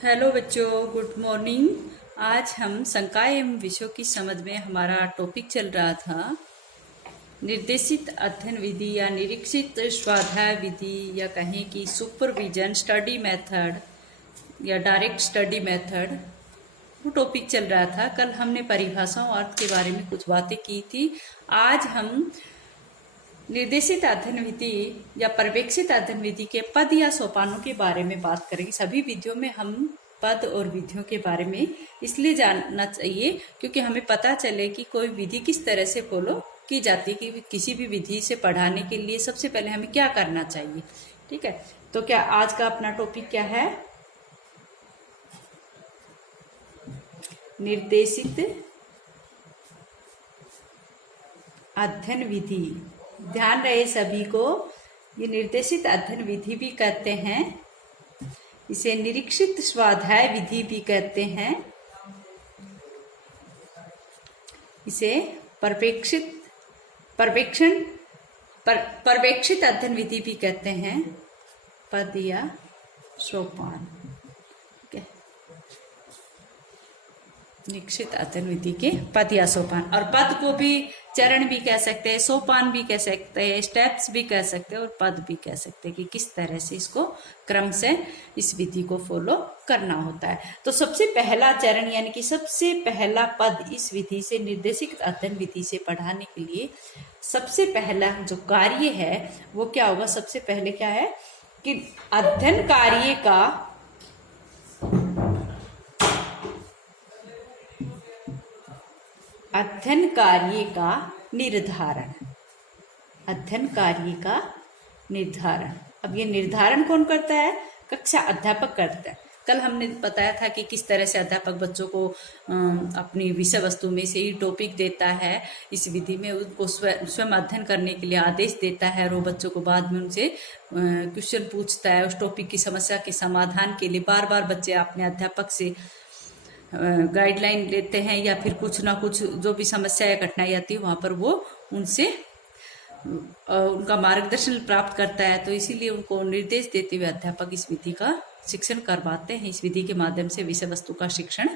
Hello बच्चों, good morning. आज हम संकाय एवं विषयों की समझ में हमारा टॉपिक चल रहा था निर्देशित अध्ययन विधि या निरीक्षित स्वाध्याय विधि या कहें कि सुपरविजन स्टडी मेथड या डायरेक्ट स्टडी मेथड। वो टॉपिक चल रहा था। कल हमने परिभाषाओं अर्थ के बारे में कुछ बातें की थी। आज हम निर्देशित अध्ययन विधि या पर्यवेक्षित अध्ययन विधि के पद या सोपानों के बारे में बात करेंगे। सभी विधियों में हम पद और विधियों के बारे में इसलिए जानना चाहिए क्योंकि हमें पता चले कि कोई विधि किस तरह से फॉलो की जाती है कि किसी भी विधि से पढ़ाने के लिए सबसे पहले हमें क्या करना चाहिए। ठीक है, तो क्या आज का अपना टॉपिक क्या है? निर्देशित अध्ययन विधि। ध्यान रहे सभी को, ये निर्देशित अध्ययन विधि भी कहते हैं, इसे निरीक्षित स्वाध्याय विधि भी कहते हैं, इसे पर्यवेक्षित अध्ययन विधि भी कहते हैं, पद या सोपान। निरीक्षित अध्ययन विधि के पद या सोपान, और पद को भी चरण भी कह सकते हैं, सोपान भी कह सकते हैं, स्टेप्स भी कह सकते हैं और पद भी कह सकते हैं कि किस तरह से इसको क्रम से इस विधि को फॉलो करना होता है। तो सबसे पहला चरण यानी कि सबसे पहला पद इस विधि से निर्देशित अध्ययन विधि से पढ़ाने के लिए सबसे पहला जो कार्य है वो क्या होगा? सबसे पहले क्या है कि अध्ययन कार्य का निर्धारण। अध्ययन कार्य का निर्धारण। अब ये निर्धारण कौन करता है? कक्षा अध्यापक करता है। कल हमने बताया था कि किस तरह से अध्यापक बच्चों को अपनी विषय वस्तु में से ही टॉपिक देता है। इस विधि में उनको स्वयं अध्ययन करने के लिए आदेश देता है और वो बच्चों को बाद में उनसे क्वेश्चन पूछता है। उस टॉपिक की समस्या के समाधान के लिए बार बार बच्चे अपने अध्यापक से गाइडलाइन लेते हैं या फिर कुछ ना कुछ जो भी समस्या या कठिनाई आती है वहां पर वो उनसे उनका मार्गदर्शन प्राप्त करता है। तो इसीलिए उनको निर्देश देते हुए अध्यापक इस विधि का शिक्षण करवाते हैं, इस विधि के माध्यम से विषय वस्तु का शिक्षण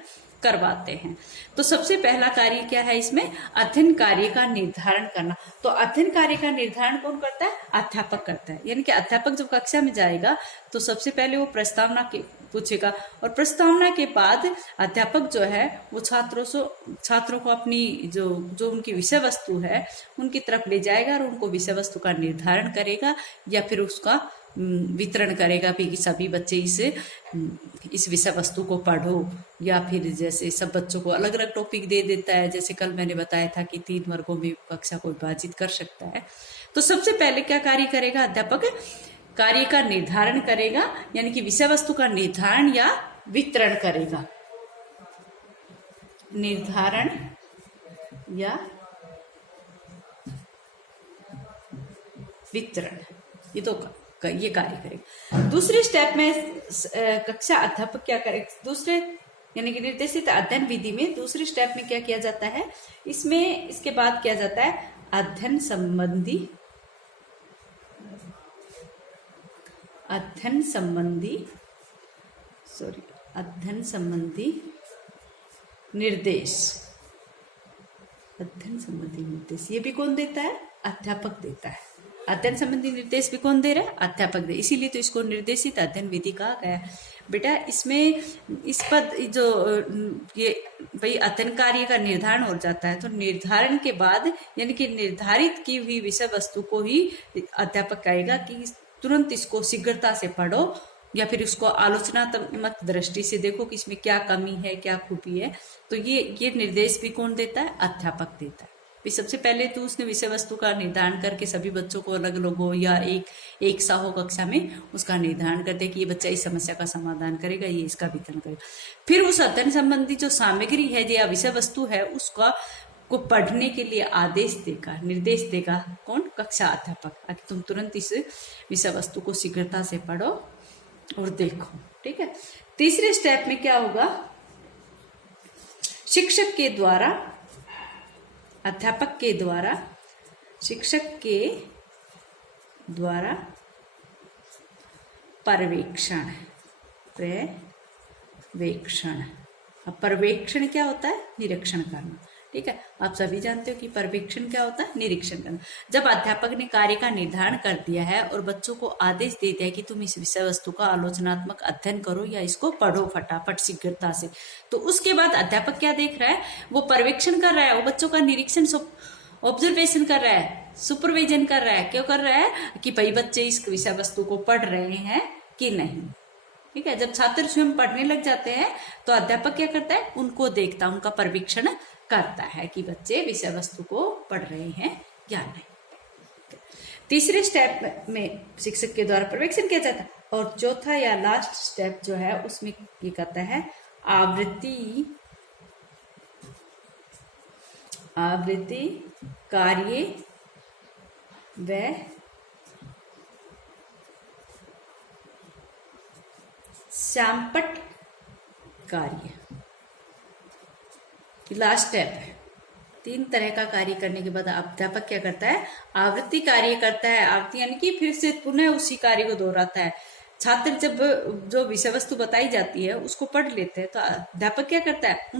करवाते हैं। तो सबसे पहला कार्य क्या है इसमें? अध्ययन कार्य का निर्धारण करना। तो अध्ययन कार्य का निर्धारण कौन करता है? अध्यापक करता है। यानी कि अध्यापक जब कक्षा में जाएगा तो सबसे पहले वो प्रस्तावना पूछेगा और प्रस्तावना के बाद अध्यापक जो है वो छात्रों को अपनी जो उनकी विषय वस्तु है उनकी तरफ ले जाएगा और उनको विषय वस्तु का निर्धारण करेगा या फिर उसका वितरण करेगा कि सभी बच्चे इस विषय वस्तु को पढ़ो, या फिर जैसे सब बच्चों को अलग अलग टॉपिक दे देता है। जैसे कल मैंने बताया था कि 3 वर्गों में कक्षा को विभाजित कर सकता है। तो सबसे पहले क्या कार्य करेगा अध्यापक? कार्य का निर्धारण करेगा, यानी कि विषय वस्तु का निर्धारण या वितरण करेगा। निर्धारण या वितरण, ये कार्य करेगा। दूसरे स्टेप में कक्षा अध्यापक क्या करेगा? दूसरे यानी कि निर्देशित अध्ययन विधि में दूसरे स्टेप में क्या किया जाता है? इसके बाद किया जाता है अध्ययन संबंधी निर्देश। अध्ययन संबंधी निर्देश ये भी कौन देता है? अध्यापक देता है। अध्ययन संबंधी निर्देश भी कौन दे रहा है? अध्यापक दे। इसीलिए तो इसको निर्देशित अध्ययन विधि कहा गया है। बेटा इसमें इस पद जो ये भाई अध्ययन कार्य का निर्धारण हो जाता है, तो निर्धारण के बाद यानी कि निर्धारित की हुई विषय वस्तु को ही अध्यापक कहेगा कि तुरंत इसको शीघ्रता से पढ़ो या फिर उसको आलोचनात्मक दृष्टि से देखो कि इसमें क्या कमी है, क्या खूबी है। तो ये निर्देश भी कौन देता है? अध्यापक देता है। सबसे पहले तो उसने विषय वस्तु का निर्धारण करके सभी बच्चों को अलग अलग हो या एक सा हो कक्षा में उसका निर्धारण करते कि ये बच्चा इस समस्या का समाधान करेगा, ये इसका वितरण करेगा। फिर उस अध्ययन संबंधी जो सामग्री है या विषय वस्तु है उसका को पढ़ने के लिए आदेश देगा, निर्देश देगा। कौन? कक्षा अध्यापक। तुम तुरंत इस विषय वस्तु को शीघ्रता से पढ़ो और देखो। ठीक है। तीसरे स्टेप में क्या होगा? शिक्षक के द्वारा, अध्यापक के द्वारा, शिक्षक के द्वारा पर्यवेक्षण पर्यवेक्षण। अब पर्यवेक्षण क्या होता है? निरीक्षण करना। ठीक है, आप सभी जानते हो कि पर्यवेक्षण क्या होता है? निरीक्षण करना। जब अध्यापक ने कार्य का निर्धारण कर दिया है और बच्चों को आदेश दे दिया है कि तुम इस विषय वस्तु का आलोचनात्मक अध्ययन करो या इसको पढ़ो फटाफट शीघ्रता से, तो उसके बाद अध्यापक क्या देख रहा है? वो पर्यवेक्षण कर रहा है, वो बच्चों का निरीक्षण ऑब्जर्वेशन कर रहा है, सुपरविजन कर रहा है। क्यों कर रहा है? कि भाई बच्चे इस विषय वस्तु को पढ़ रहे हैं कि नहीं। ठीक है, जब छात्र स्वयं पढ़ने लग जाते हैं तो अध्यापक क्या करता है? उनको देखता, उनका पर्यवेक्षण करता है कि बच्चे विषय वस्तु को पढ़ रहे हैं या नहीं। तीसरे स्टेप में शिक्षक के द्वारा पर्यवेक्षण किया जाता है। और चौथा या लास्ट स्टेप जो है उसमें ये कहता है आवृत्ति कार्य व श्यामपट्ट कार्य। लास्ट स्टेप है। 3 तरह का कार्य करने के बाद अध्यापक क्या करता है? आवृत्ति कार्य करता है। आवृत्ति यानी कि फिर से पुनः उसी कार्य को दोहराता है। छात्र जब जो विषय वस्तु बताई जाती है उसको पढ़ लेते हैं तो अध्यापक क्या करता है?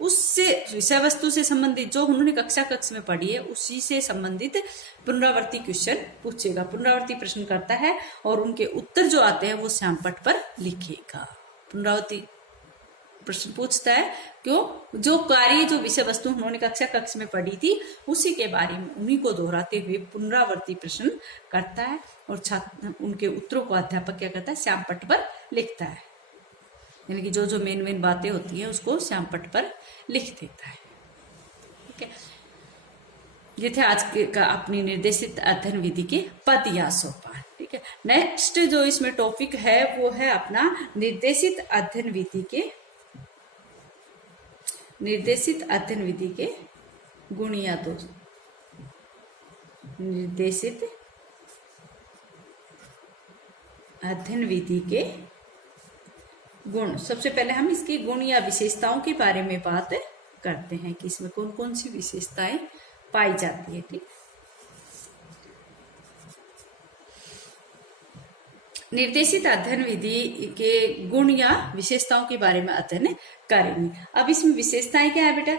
उससे विषय वस्तु से संबंधित जो उन्होंने कक्ष में पढ़ी है उसी से संबंधित पुनरावर्ती क्वेश्चन पूछेगा, पुनरावर्ती प्रश्न करता है और उनके उत्तर जो आते हैं वो श्यामपट्ट पर लिखेगा। पुनरावर्ती प्रश्न पूछता है। क्यों? जो कार्य जो विषय वस्तु उन्होंने कक्ष में पढ़ी थी उसी के बारे में उन्हीं को दोहराते हुए पुनरावर्ती प्रश्न करता है और छात्र उनके उत्तरों को अध्यापक क्या करता है? श्यामपट्ट पर लिखता है। यानी कि जो जो मेन बातें होती है उसको श्यामपट्ट पर लिख देता है। ठीक है, ये थे आज का अपनी निर्देशित अध्ययन विधि के पद या सोपान। ठीक है, नेक्स्ट जो इसमें टॉपिक है वो है अपना निर्देशित अध्ययन विधि के गुण या दोष। निर्देशित अध्ययन विधि के गुण। सबसे पहले हम इसके गुण या विशेषताओं के बारे में बात करते हैं कि इसमें कौन कौन सी विशेषताएं पाई जाती है। ठीक, निर्देशित अध्ययन विधि के गुण या विशेषताओं के बारे में अध्ययन करेंगे। अब इसमें विशेषताएं क्या है बेटा?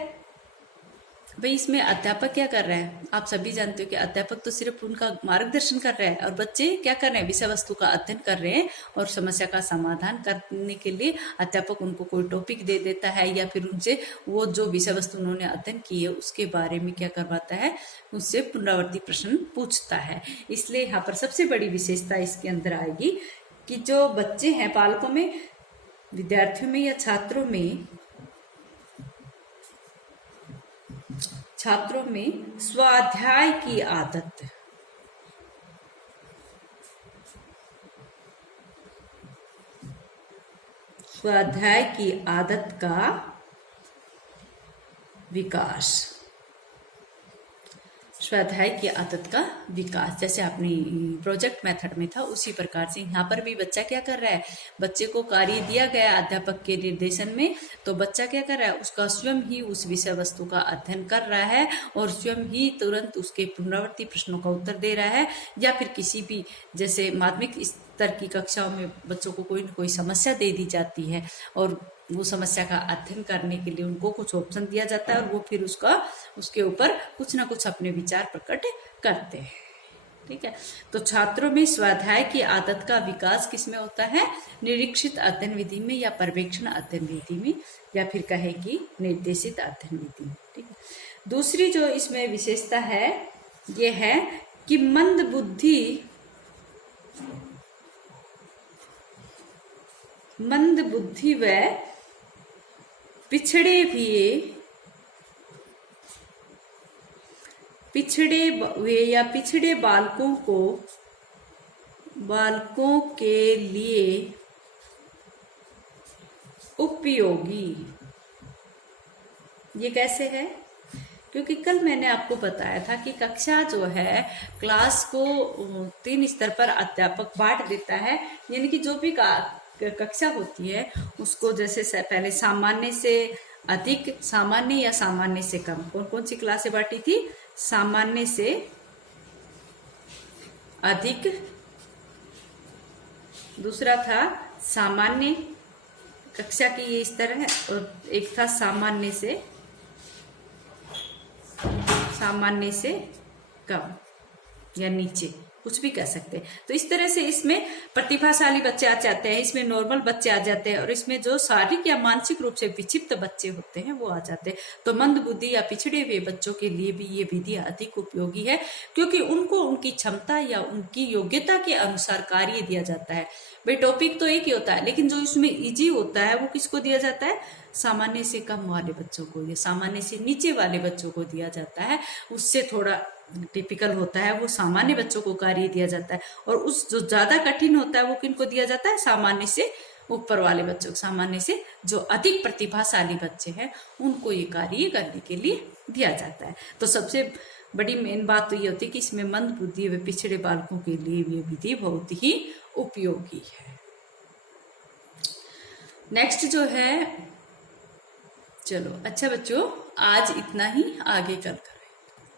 भाई इसमें अध्यापक क्या कर रहा है? आप सभी जानते हो कि अध्यापक तो सिर्फ उनका मार्गदर्शन कर रहा है और बच्चे क्या कर रहे हैं? विषय वस्तु का अध्ययन कर रहे हैं और समस्या का समाधान करने के लिए अध्यापक उनको कोई टॉपिक दे देता है या फिर उनसे वो जो विषय वस्तु उन्होंने अध्ययन की है उसके बारे में क्या करवाता है? उससे पुनरावर्ती प्रश्न पूछता है। इसलिए यहाँ पर सबसे बड़ी विशेषता इसके अंदर आएगी कि जो बच्चे हैं, पालकों में, विद्यार्थियों में या छात्रों में स्वाध्याय की आदत, स्वाध्याय की आदत का विकास, स्वाध्याय की आदत का विकास। जैसे अपनी प्रोजेक्ट मेथड में था उसी प्रकार से यहाँ पर भी बच्चा क्या कर रहा है? बच्चे को कार्य दिया गया अध्यापक के निर्देशन में, तो बच्चा क्या कर रहा है? उसका स्वयं ही उस विषय वस्तु का अध्ययन कर रहा है और स्वयं ही तुरंत उसके पुनरावर्ती प्रश्नों का उत्तर दे रहा है। या फिर किसी भी जैसे माध्यमिक स्तर की कक्षाओं में बच्चों को कोई न कोई समस्या दे दी जाती है और वो समस्या का अध्ययन करने के लिए उनको कुछ ऑप्शन दिया जाता है और वो फिर उसके ऊपर कुछ ना कुछ अपने विचार प्रकट करते हैं। ठीक है, तो छात्रों में स्वाध्याय की आदत का विकास किसमें होता है? निरीक्षित अध्ययन विधि में या पर्यवेक्षण अध्ययन विधि में या फिर कहेगी निर्देशित अध्ययन विधि में। ठीक है, दूसरी जो इसमें विशेषता है ये है कि मंद बुद्धि व पिछड़े बालकों के लिए उपयोगी। ये कैसे है? क्योंकि कल मैंने आपको बताया था कि कक्षा जो है क्लास को 3 स्तर पर अध्यापक बांट देता है। यानी कि जो भी कक्षा होती है उसको जैसे पहले सामान्य से अधिक, सामान्य या सामान्य से कम, कौन कौन सी क्लासें बांटी थी? सामान्य से अधिक, दूसरा था सामान्य कक्षा की ये इस तरह है, और एक था सामान्य से कम या नीचे, कुछ भी कह सकते हैं। तो इस तरह से इसमें प्रतिभाशाली बच्चे आ जाते हैं, इसमें नॉर्मल बच्चे आ जाते हैं, और इसमें जो शारीरिक या मानसिक रूप से विक्षिप्त बच्चे होते हैं वो आ जाते हैं। तो मंद बुद्धि या पिछड़े हुए बच्चों के लिए भी ये विधि अधिक उपयोगी है, क्योंकि उनको उनकी क्षमता या उनकी योग्यता के अनुसार कार्य दिया जाता है। भाई टॉपिक तो एक ही होता है, लेकिन जो इसमें इजी होता है वो किसको दिया जाता है? सामान्य से कम वाले बच्चों को या सामान्य से नीचे वाले बच्चों को दिया जाता है। उससे थोड़ा टिपिकल होता है वो सामान्य बच्चों को कार्य दिया जाता है, और उस जो ज्यादा कठिन होता है वो किनको दिया जाता है? सामान्य से ऊपर वाले बच्चों को, सामान्य से जो अधिक प्रतिभाशाली बच्चे हैं उनको ये कार्य करने के लिए दिया जाता है। तो सबसे बड़ी मेन बात तो ये होती है कि इसमें मंद बुद्धि व पिछड़े बालकों के लिए ये विधि बहुत ही उपयोगी है। नेक्स्ट जो है, चलो अच्छा बच्चों, आज इतना ही, आगे कल